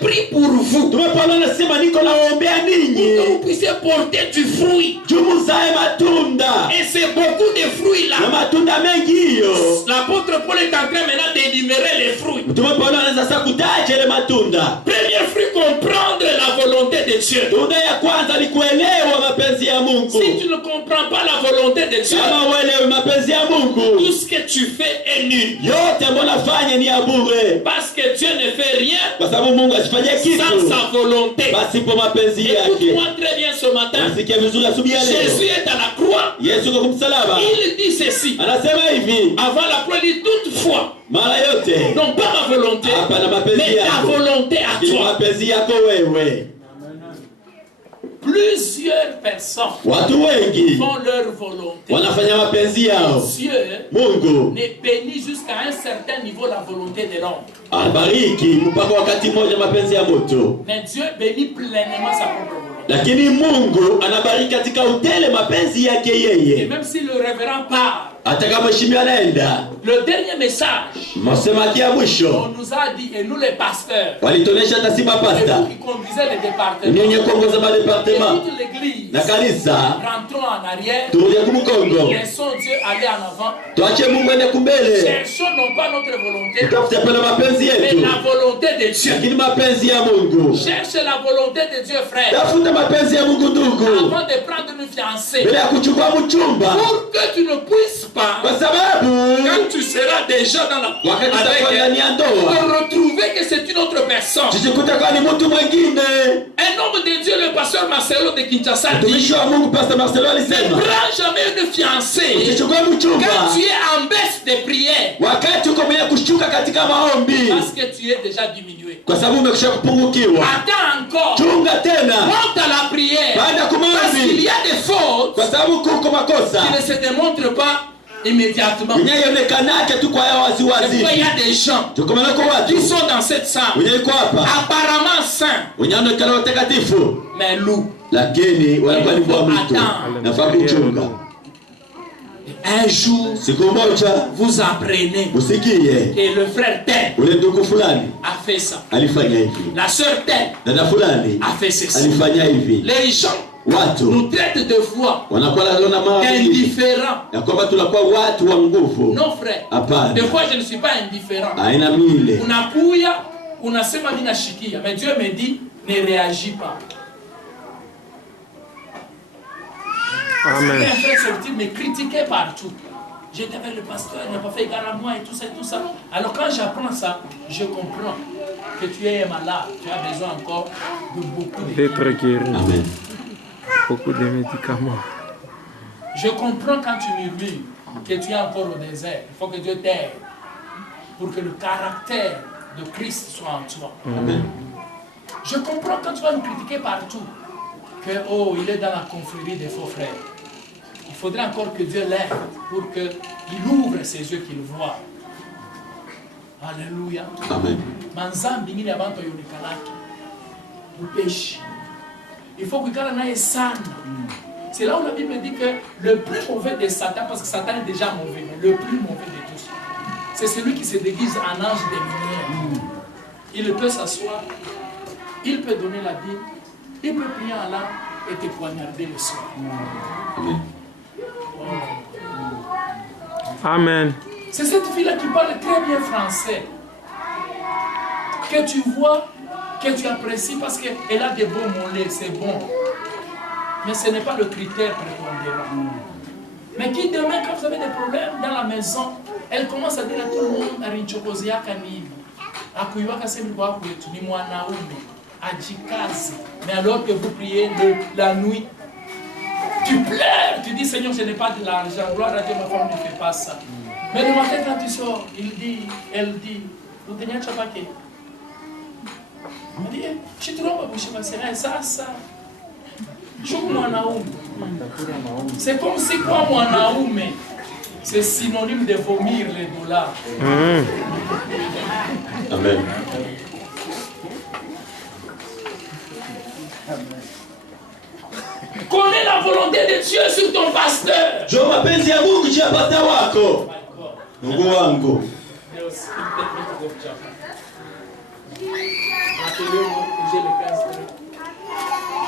prie pour vous. Tume Paulo anasema niko nawaombea ninyi. Pour que vous puissiez porter du fruit. Jumuzae matunda. Et c'est beaucoup de fruits là. Na matunda mengi hiyo. L'apôtre Paul est en train maintenant d'énumérer les fruits. Tume Paulo anaanza sasa kutaja ile matunda. Premier fruit, comprendre la volonté de Dieu. Tunda ya kwanza ni kuelewa mapenzi ya Mungu. Si tu ne comprends pas la volonté de Dieu, kama uelewe mapenzi ya Mungu, tout ce que tu fais est nul. Yote mbona fanya ni ya bure. Parce que Dieu ne fait rien kwa sababu Mungu asifanye kitu sans sa volonté. pasipo mapenzi yake. Écoute-moi très bien ce matin. Nasikia vizuri asubuhi ya leo. Jésus est à la croix. Yesu kwa msalaba. Il dit ceci. Anasema hivi. Avant la croix, il dit toutefois. Mara yote. Non pas ma volonté. Mais ta volonté à toi. Mapenzi yako wewe. Plusieurs personnes watu wengi font leur volonté. wanafanya mapenzi yao. Dieu Mungu ne bénit jusqu'à un certain niveau la volonté de l'homme. Abariki mpaka wakati mmoja mapenzi ya mtu. Mais Dieu bénit pleinement sa propre volonté. Lakini Mungu anabariki katika utele mapenzi yake yeye. Et même si le révérend part, hata kama mheshimiwa anaenda, le dernier message, msemaji ya mwisho, on nous a dit, et nous les pasteurs, walitonesha hata si mapasta, qui conduisaient les départements, ninyi kuongoza madepartement toute l'église, na kanisa, rentrons en arrière, turudi kumkongo, laissons Dieu aller en avant, tuache Mungu ende kumbele, cherchons non pas notre volonté, tutafute pale mapenzi mais yetu, la volonté de Dieu. lakini mapenzi ya Mungu. Cherche la volonté de Dieu, frère, tafuta mapenzi ya Mungu ndugu, avant de prendre une fiancée, bila kuchukua mchumba, pour que tu ne puisses pas, kwa sababu quand tu seras déjà dans la wakati utakuwa ndani ya ndoa, te retrouver que c'est une autre personne. jikuta kwa ni mtu mwingine. Un homme de Dieu, le pasteur Marcelo de Kinshasa, dit, Mtumishi wa Mungu Pastor Marcelo ne alisema, prends jamais une fiancée usichukue mchumba quand tu es en baisse de prière, wakati uko mwenye kushuka katika maombi, parce que tu es déjà diminué. kwa sababu umekwisha kupungukiwa. Attends encore, Chunga tena monte à la prière, baada ya parce qu'il kumaombi, y a des fautes kwa sababu kuko makosa qui ne se démontrent pas immédiatement. inayoonekana tu kwa yao wazi wazi. Il y a des gens Tuko maana kwa watu qui sont dans cette salle, wenye iko hapa apparemment saints, wenyeonekana watakatifu, mais loups. lakini wanakuwa ni mbwa mwitu. Nafaa kuchunga. Un jour, siku moja vous apprenez usikie que le frère tel ule ndugu fulani a fait ça, alifanya hivi, la sœur telle dada fulani a fait ceci. alifanya hivi. Les gens Watu nous traitent de fois wanakuwa naona mambo indifférents. ya kwamba tunakuwa watu wa nguvu. Non frère, Hapana, des fois je ne suis pas indifférent. haina mile. Unakuya, unasema mimi nashikia, mais Dieu me dit ne réagis pas. Amen. Un frère sorti me critiquait partout. J'étais avec le pasteur, il n'a pas fait égal à moi et tout ça et tout ça. Alors quand j'apprends ça, je comprends que tu es malade, tu as besoin encore de beaucoup de D'être guéri. Amen. Beaucoup de médicaments. Je comprends quand tu murmures que tu es encore au désert. Il faut que Dieu t'aide pour que le caractère de Christ soit en toi. Amen. Je comprends quand tu vas me critiquer partout que, oh, il est dans la confrérie des faux frères. Il faudrait encore que Dieu l'aide pour qu'il ouvre ses yeux, qu'il voit. Alléluia. Amen. Manzambi ngine abantu yonekalaki. Upéchi. Il faut que quand on ait sana. C'est là où la Bible dit que le plus mauvais de Satan, parce que Satan est déjà mauvais, mais le plus mauvais de tous, c'est celui qui se déguise en ange des lumières. Il peut s'asseoir, il peut donner la Bible, il peut prier en langue et te poignarder le soir. Amen. Amen. C'est cette fille-là qui parle très bien français, que tu vois, que tu apprécies parce qu'elle a des bons mollets, c'est bon. Mais ce n'est pas le critère prépondérant. Mais qui demain, quand vous avez des problèmes dans la maison, elle commence à dire à tout le monde, Arinchokozia Kanibi, Akuyuaka Semikwa Kwetu, ni mwanaume, ajikaze. Mais alors que vous priez la nuit, tu pleures, tu dis Seigneur, je n'ai pas de l'argent, gloire à Dieu, ma femme ne fait pas ça. Mais le matin quand tu sors, elle dit, vous tenez un chapake. Elle dit, je te rends pas, ça. C'est comme si quoi mwanaume, c'est synonyme de vomir les dollars. Amen. Connais la volonté de Dieu sur ton pasteur. Jua mapenzi ya Mungu juu ya pastor wako. Mungu wangu. moi que j'ai le 15 minutes.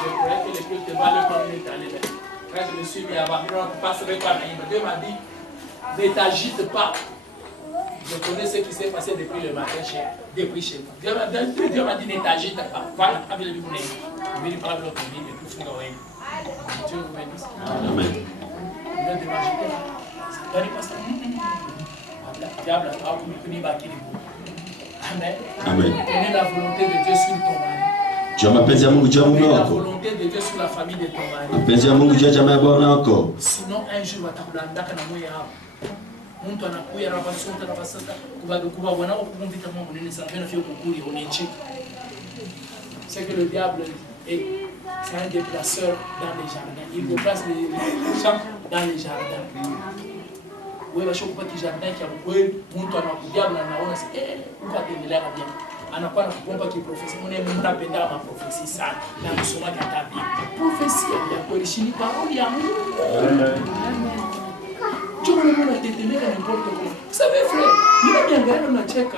Je croyais que les cultes valaient pas m'être allé. Quand je me suis mis à marcher, on ne passerait pas. Dieu m'a dit, ne t'agite pas. Je connais ce qui s'est passé depuis le matin, depuis chez moi. Dieu m'a dit, ne t'agite pas. Voilà, avec le Bible. Je vais lui parler de l'autre vie et tout ce qu'on a. Dieu vous bénisse. Amen. Je vais te m'agiter. Amen. Amen. Connais la volonté de Dieu sur ton mari. Jua mapenzi ya Mungu juu ya mume Connais la wako. volonté de Dieu sur la famille de ton mari. Mapenzi ya Mungu juu ya jamaa ya bwana wako. Sinon un jour watakulandaka na moyo hapo. Mtu anakuya anapasonta anapasata kuba bwana wako kumvita mambo nini sana vile vile kukuli unichi. C'est que le diable c'est un déplaceur dans les jardins. Il déplace les gens dans les jardins. Wewe washokupata jardin kia mkweli, mtu anakudiabla na anaona ukaendelea bien. Anakuwa anakupomba kiprofesi. Mnapenda maprofesi sana. Na msoma hata Biblia. Profesia ya kweli shini parole ya Mungu. Amen. Tu vas me détenir n'importe comment. Vous savez frère, il a bien gagné on a check.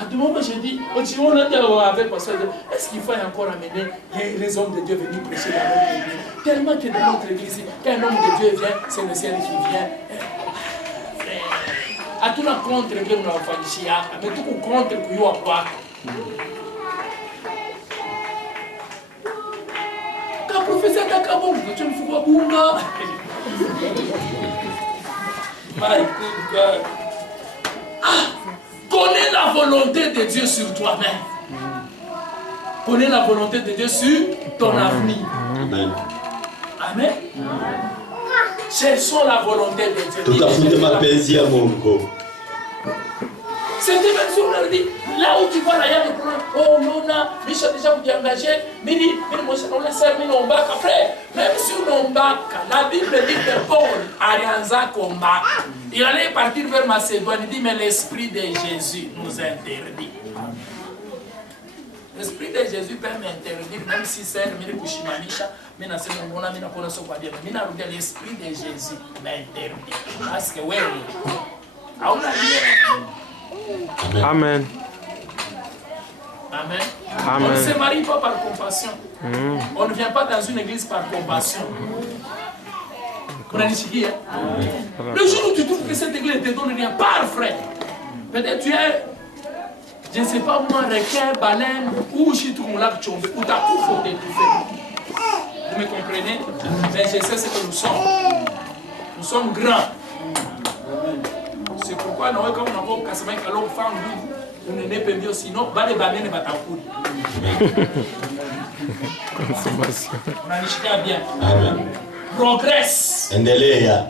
À tout moment j'ai dit, on a dit avec pasteur, est-ce qu'il faut encore amener les hommes de Dieu venir prêcher dans notre église? Tellement que dans notre église, quand un homme de Dieu vient, c'est le ciel qui vient. À tout le contre que nous avons fait ici, mais tout le contre que nous avons fait. Quand le professeur Takabon, tu ne fais pas bounga. Connais la volonté de Dieu sur toi-même. Connais la volonté de Dieu sur ton avenir. Amen. Amen. Cherchons la volonté de Dieu. Tutafute mapenzi ya Mungu. Cette dimension, on a dit, là où tu vois là, il y a des problèmes. Oh, non, mais j'ai déjà vous engagé. Mais moi, on laisse ça, mais on bac après. Même si on bac, la Bible dit que Paul, Arianza, combat. Il allait partir vers Macédoine. Il dit, mais l'esprit de Jésus nous interdit. L'esprit de Jésus peut m'interdire, même si c'est le Kushimanisha, mais dans ce moment-là, je ne connais pas bien. Mais l'esprit de Jésus m'interdit. Parce que, oui, on a dit. Amen. Amen. Amen. On ne se marie pas par compassion. On ne vient pas dans une église par compassion. Le jour où tu trouves que cette église ne te donne rien, pars frère. Peut-être tu es, je ne sais pas moi, requin, baleine, ou chitoumoulag tchombe, ou ta cour faut t'étouffer. Vous me comprenez? Mais je sais ce que nous sommes. Nous sommes grands. C'est pourquoi nous avons comme nous avons cassé avec l'homme femme, nous ne sommes pas mieux sinon, les baleines ne vont pas Consommation. on a niché bien. Amen. Progresse. Endelea.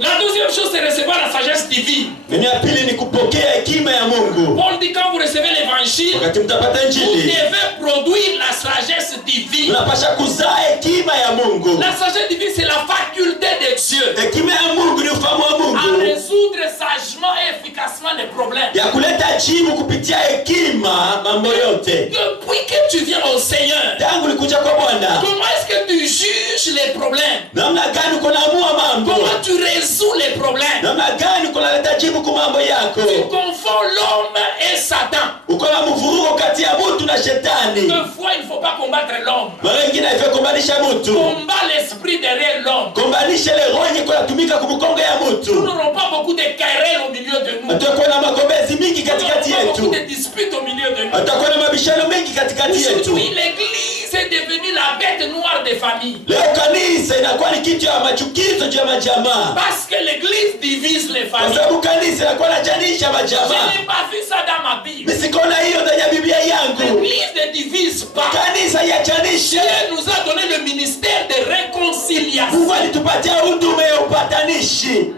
La deuxième chose, c'est recevoir la sagesse divine. Neno ya pili ni kupokea hekima ya Mungu. Paul dit quand vous recevez l'évangile, Wakati mtapata vous injili, devez produire la sagesse divine. unapasha kuzaa hekima ya Mungu. La sagesse divine, c'est la faculté de Dieu Hekima ya Mungu ni ufahamu wa à Mungu résoudre sagement et efficacement les problèmes. ya kuleta jibu kupitia hekima mambo yote. Depuis que tu viens au Seigneur, Tangu ulikuja kwa Bwana, comment est-ce que tu juges les problèmes? namna gani uko naamua mambo? Comment tu résous les problèmes? Namna gani uko naleta jibu kwa mambo yako? Tu confonds l'homme et Satan. Uko na mvurugo kati ya mtu na shetani. Deux fois, il ne faut pas combattre l'homme. Mara nyingine haifai kumbanisha mtu. Combat l'esprit derrière l'homme. Kumbanisha ile roho yenye kutumika kumkonga ya Nous mtu. n'aurons pas beaucoup de querelles au milieu de nous. Atakuwa na magombezi mingi Nous n'aurons katikati pas beaucoup yetu. de disputes au milieu de nous. Atakuwa na mabishano mengi katikati yetu. Aujourd'hui, l'église est devenue la bête noire des familles. Leo kanisa inakuwa ni kitu ya machukizo juu ya majamaa. Parce que l'église divise les Kwa familles. sababu kanisa inakuwa inachanisha Je majamaa. n'ai pas vu ça dans ma Bible. Mimi sikuona hiyo ndani ya Biblia yangu. L'église ne divise pas. Kanisa yachanishe. Dieu nous a donné le ministère de réconciliation. Mungu alitupatia huduma ya upatanishi.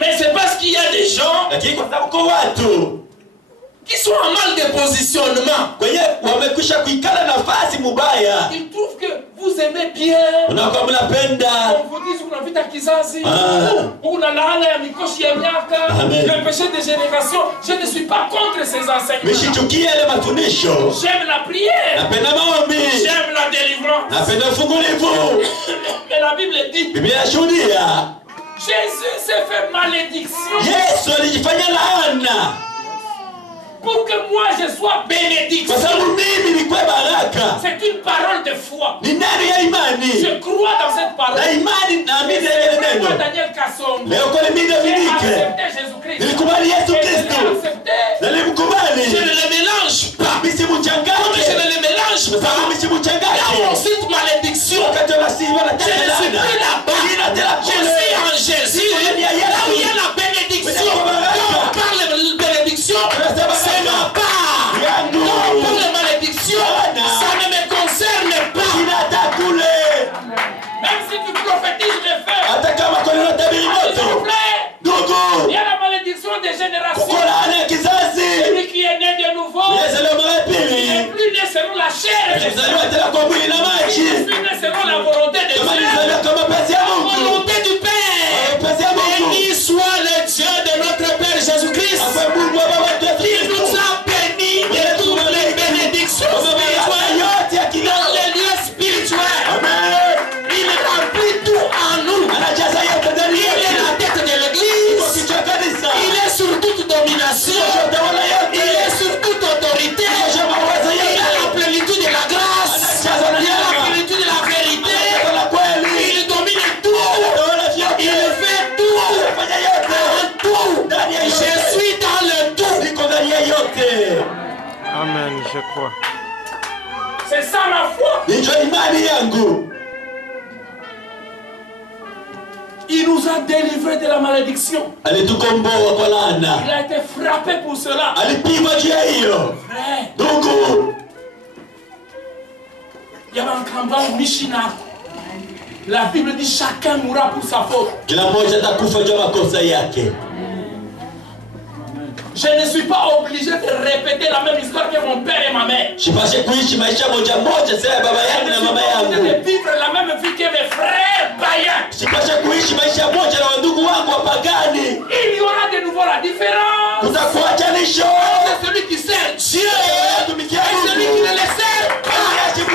Mais c'est parce qu'il y a des gens Lakini kwa sababu kwa watu qui sont en mal de positionnement. kwenye wamekwisha kuikala nafasi mubaya. Ils trouvent que vous aimez bien. Unakuwa mnapenda. On vous dit qu'on a vu ta kizazi. Ah. On a la ya mikoshi ya miaka. Amen. Le péché des générations. Je ne suis pas contre ces enseignements. Mishichukia ile mafundisho. J'aime la prière. Napenda maombi. J'aime la délivrance. Napenda ufungulivu. Mais la Bible dit, Biblia inashuhudia. Jésus s'est fait malédiction. Yesu alijifanya laana Pour que moi je sois bénédiction. kwa sababu mimi nikuwe baraka. C'est une parole de foi. Ni neno ya imani. Je crois dans cette parole. Na imani naamini ile neno. Moi Daniel Kasongo. Leo kwa mimi Dominique. J'ai accepté Jésus-Christ. Nilikubali Yesu Kristo. Na nilimkubali. Je ne le mélange pas. Mimi si mchanganye. Je ne le mélange pas. Mimi si mchanganye. Quand on cite malédiction, Wakati wanasiwa na je ne suis plus là-bas. Je suis en Jésus. Là où il y a la bénédiction. Quand on parle de bénédiction, c'est ma part. Quand on parle de malédiction, ça ne me concerne pas. Même si tu prophétises le feu, s'il vous plaît, il y a la malédiction des générations. Celui qui est né de nouveau, il n'est plus né selon la chair. Je suis né selon la volonté de Dieu. La volonté du Père. Béni soit le Dieu de notre Père Jésus-Christ. Il nous a bénis de toutes les bénédictions spirituelles dans les lieux spirituels. Il remplit tout en nous. Il est la tête de l'église. Il est sur toute domination. Il est sur toute autorité. Il a la plénitude de la grâce. Il a la plénitude de la vérité. Il domine tout. Il fait tout. En tout. Je suis dans le tout. Amen, je crois. C'est ça ma foi. Il nous a délivrés de la malédiction. Il a été frappé pour cela. Frère, il y a un combat Mishina. La Bible dit chacun mourra pour sa faute. Je ne suis pas obligé de répéter la même histoire que mon père et ma mère. Je ne suis pas obligé de vivre la même vie que mes frères païens. Il y aura de nouveau la différence. C'est celui qui sert Dieu et celui qui ne le sert pas. Cette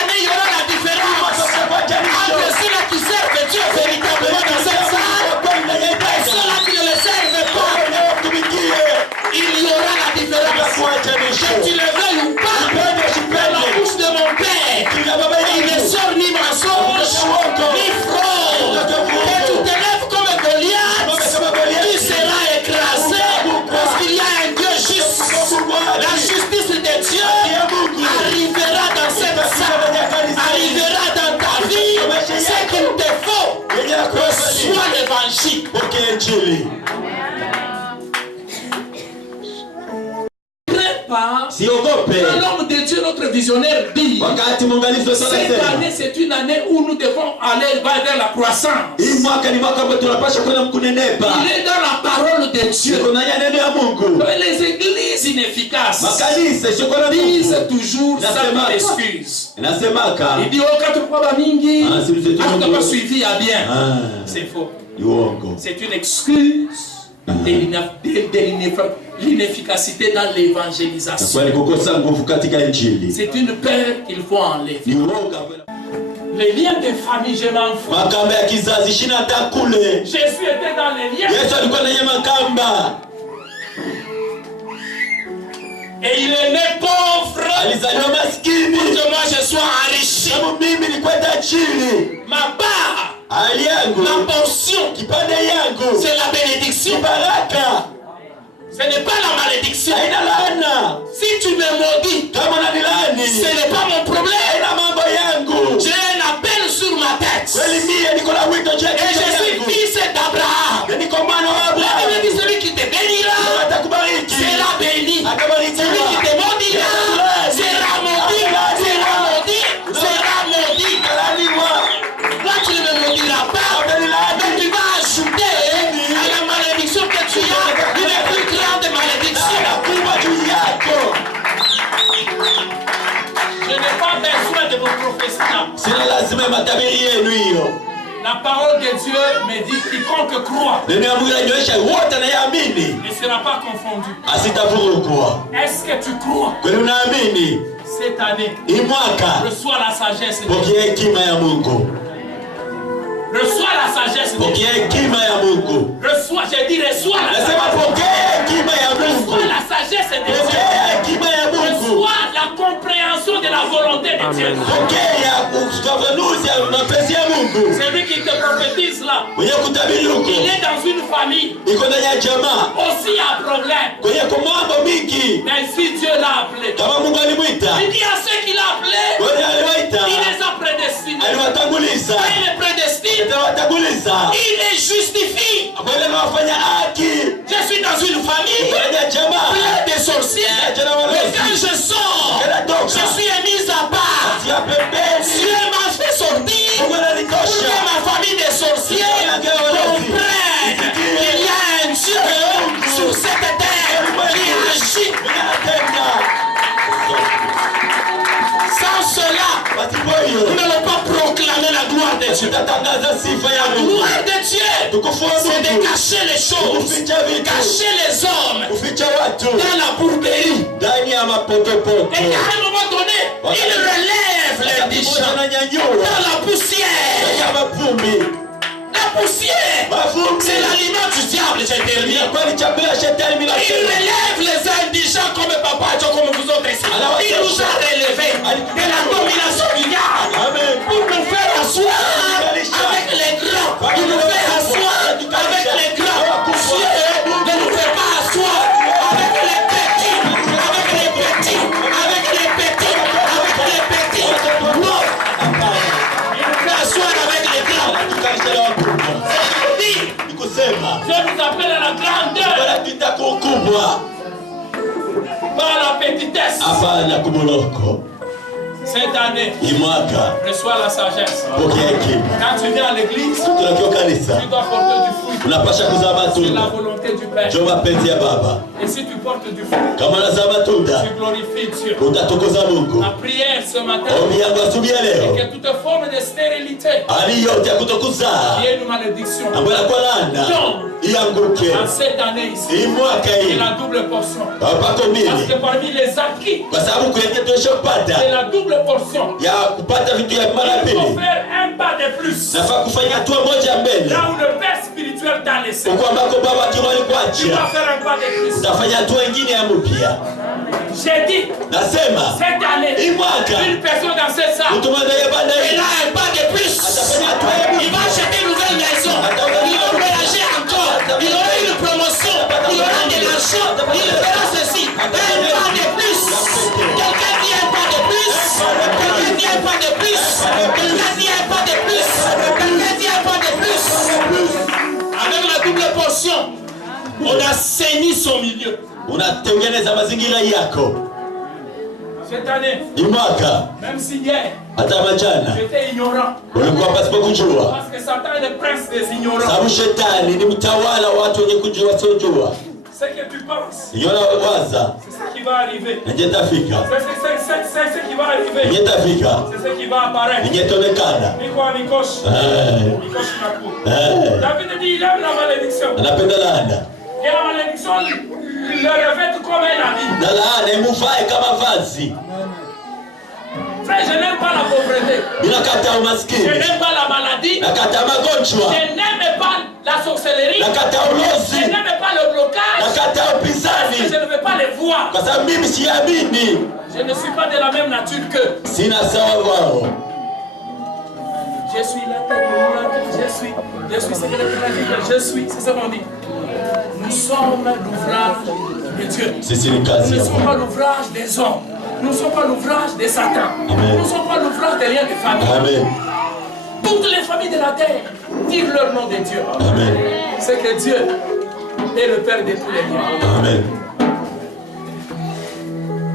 année, il y aura la différence entre ceux-là qui servent Dieu véritablement dans cette salle et ceux-là qui ne le servent pas. Il y aura la différence. Que tu le veuilles ou pas, dans la bouche de mon Père, il ne sort ni mensonge, ni fraude. Que tu te lèves comme Goliath, tu seras écrasé, parce qu'il y a un Dieu juste. La justice de Dieu arrivera dans cette salle, arrivera dans ta vie. Ce qu'il te faut, reçois l'évangile. L'homme de Dieu, notre visionnaire, dit cette année c'est une année où nous devons aller vers la croissance. Il est dans la parole de Dieu. Les églises inefficaces disent toujours ça excuse. Il dit oh, quand tu crois mingi, tu n'as pas suivi à bien. C'est faux. C'est une excuse de l'inefficacité dans l'évangélisation. C'est une peur qu'il faut enlever. Les liens de famille, je m'en fous. Jésus était dans les liens. Et il est né pauvre pour que moi je sois enrichi. Ma part, ma portion, c'est la bénédiction. Ce n'est pas la malédiction. Si tu me maudis, ce n'est pas mon problème. J'ai un appel sur ma tête. Et je suis fils d'Abraham. La Bible dit celui qui te bénira sera béni. Celui qui te maudira sera maudit. Sera maudit. Sera maudit. Moi tu ne me maudiras pas, mais tu vas ajouter à la malédiction que tu as une plus grande malédiction. Je n'ai pas besoin de vos prophéties. La parole de Dieu me dit quiconque croit ne sera pas confondu. Est-ce que tu crois? Cette année, reçois la sagesse de Dieu. Reçois la sagesse de Dieu. Pokea hekima ya Mungu. Reçois, j'ai dit reçois la Nasema sagesse. pokea hekima ya Mungu. Reçois la sagesse de Dieu. Pokea hekima ya Mungu. Reçois la compréhension de la volonté de Dieu. Pokea ufafanuzi ya mapenzi ya Mungu. Celui qui te prophétise là, Mwenye kutabiri huko. il est dans une famille. Iko ndani ya jamaa. Aussi un problème. Kwenye kwa mambo mingi. Mais si Dieu l'a appelé, Kama Mungu alimwita. il dit à ceux qu'il a appelés, Wale aliwaita. il les a prédestinés. Aliwatanguliza. Quand il les prédestine, Atawatanguliza. il les justifie. Wale wafanya haki. Je suis dans une famille Ndani ya jamaa. pleine de sorciers. Mais quand je sors, je suis mise à part. Ya pembeni. Dieu m'a fait sortir pour que ma famille de sorciers comprenne qu'il y a un Dieu sur cette terre qui agit. Sans cela, nous n'allons pas proclamer la gloire de Dieu. La gloire de Dieu, c'est de cacher les choses, cacher les hommes dans la bourberie. Et à un moment donné, il relève l'indigent dans la poussière. La poussière, c'est l'aliment du diable, j'ai terminé. Il relève les indigents comme papa, comme vous autres ici. Il nous a relevés de la domination du diable pour nous faire asseoir avec les grands. Il nous fait asseoir avec les grands. Dieu ne nous fait pas asseoir avec les petits, avec les petits, avec les petits, avec les petits. Non. Il nous fait asseoir avec les grands. Dieu nous appelle à la grandeur, pas à la petitesse. Cette année, reçois la sagesse. Quand tu viens à l'église, tu dois porter du fruit. C'est la volonté du Père. Et si tu portes du fruit, tu glorifies Dieu. La prière ce matin, et que toute forme de stérilité qui est une malédiction, en cette année ici, c'est la double portion. Parce que parmi les acquis, c'est la double portion. Il faut faire un pas de plus. Là où le Père spirituel t'a laissé, tu dois faire un pas de plus. J'ai dit, cette année, une personne dans cette salle, il a un pas de plus. Il va acheter une nouvelle maison. Il va voyager encore. Il aura une promotion. Il aura de l'argent. Il fera ceci. Un pas de plus. Quelqu'un dit un pas de plus. Quelqu'un dit un pas de plus. Quelqu'un dit un pas de plus. Quelqu'un dit un pas de plus. Avec la double portion, on a saigné son milieu. Cette année, même si hier, j'étais ignorant. Parce que Satan est le prince des ignorants. Ce que tu penses, c'est ce qui va arriver. C'est ce qui va arriver. C'est ce qui va apparaître. David dit il aime la malédiction. Et la malédiction le revêt comme un habit. Frère, je n'aime pas la pauvreté. Je n'aime pas la maladie. Je n'aime pas la sorcellerie. Je n'aime pas le blocage. Parce que je ne veux pas les voir. Je ne suis pas de la même nature qu'eux. Je suis la tête, je suis ce que je suis, c'est ce qu'on dit. Nous sommes l'ouvrage de Dieu. Nous ne sommes pas l'ouvrage des hommes. Nous ne sommes pas l'ouvrage de Satan. Nous ne sommes pas l'ouvrage des liens de famille. Toutes les familles de la terre tirent leur nom de Dieu. C'est que Dieu est le Père de tous les liens.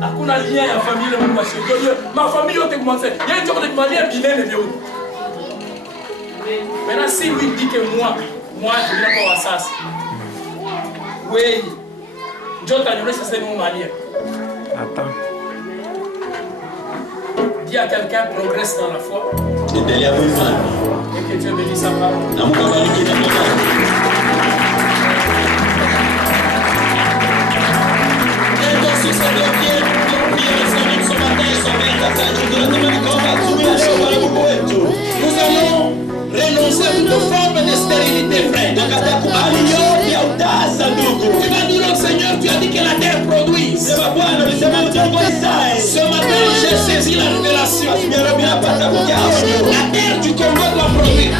Hakuna lien ya famille Mungu ashiriki. Ma famille yote commencé. Il y a un jour de manière bilingue de Dieu. Maintenant si lui dit que moi je viens pas à ça. Oui. Dieu t'a donné c'est mon malien. Attends. Dis à quelqu'un progresse dans la foi. Et que Dieu bénisse sa parole. Nous allons renoncer La terre du Congo doit produire.